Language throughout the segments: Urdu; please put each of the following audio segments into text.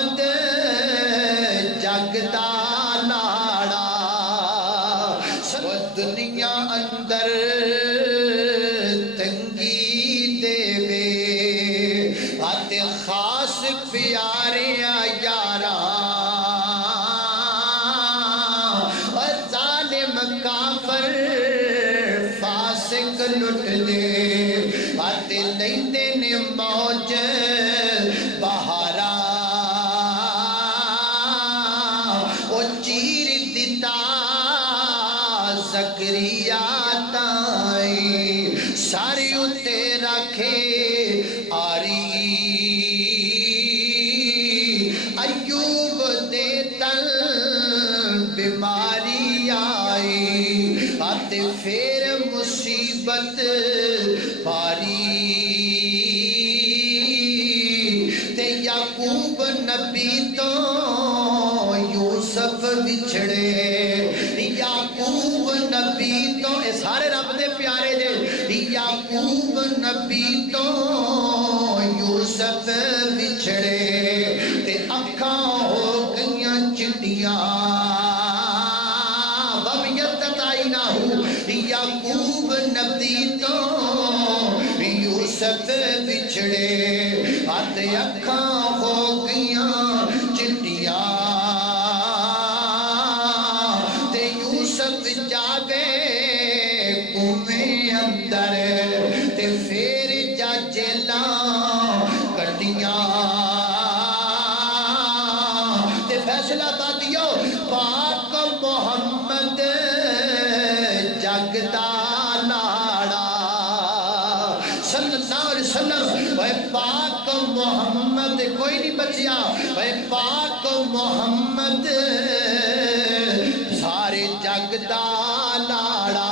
محمد جگ دا لاڑا وہ دنیا اندر تنگی دے وے آتے خاص پیارے یارا اور ظالم کافر فاسق لٹ دے آتے لیندے نے موج بہارا او چیر دیتا زکریا تائیں ساری اتے رکھے آری ایوب دے تل بیماری آئی آتے پھر مصیبت پاری تے یعقوب نبی تو یوسف بچھڑے یعقوب نبی تو اے سارے رب دے پیارے جے یعقوب نبی تو یوسف بچھڑے تے اکھاں ہو گئیاں چٹیاں یعقوب نبی تو یوسف بچھڑے آتے اکھاں ہو گئیاں چٹیاں تے یوسف جاگے کنویں اندر تے پھر جا جیلاں کٹیاں تے فیصلہ بادیو پاک محمد جگ دا لاڑا صلی اللہ علیہ وسلم اے پاک محمد کوئی نہیں بچیا اے پاک محمد سارے جگ دا لاڑا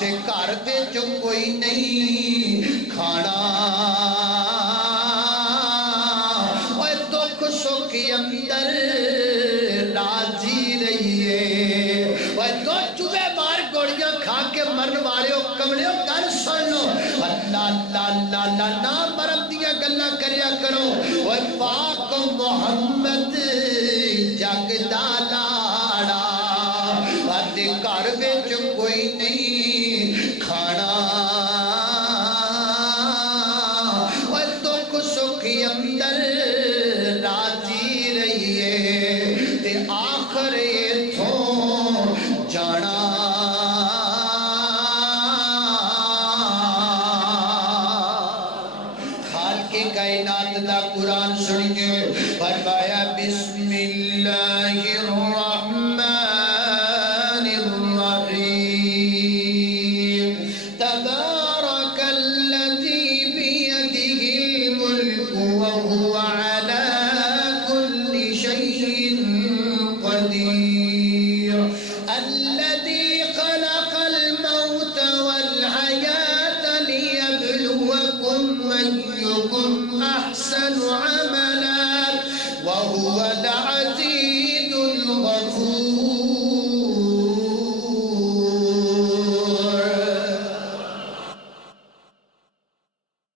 تے گھر وچ کوئی نہیں کھانا اے دکھ سکھ اندر راضی رہیے اے تو چوہے مار گوڑیاں کھا کے مرن والے ہو کملے ہو کر سن لو اللہ اللہ اللہ اللہ نا مرم دیا گلہ کریا کرو اے پاک محمد جگ دا لاڑا آتے گھر وچ کوئی نہیں کھانا اے دکھ سکھ اندر راضی رہیے تے آخر ایتھوں جانا کائنات دا قرآن سنیے فرمایا بسم اللہ الرحمن الرحیم تبارک الذی بیدہ الملک وهو على كل شيء قدیر الذي خلق الموت والحياة ليبلوكم أيكم أحسن عملا وهو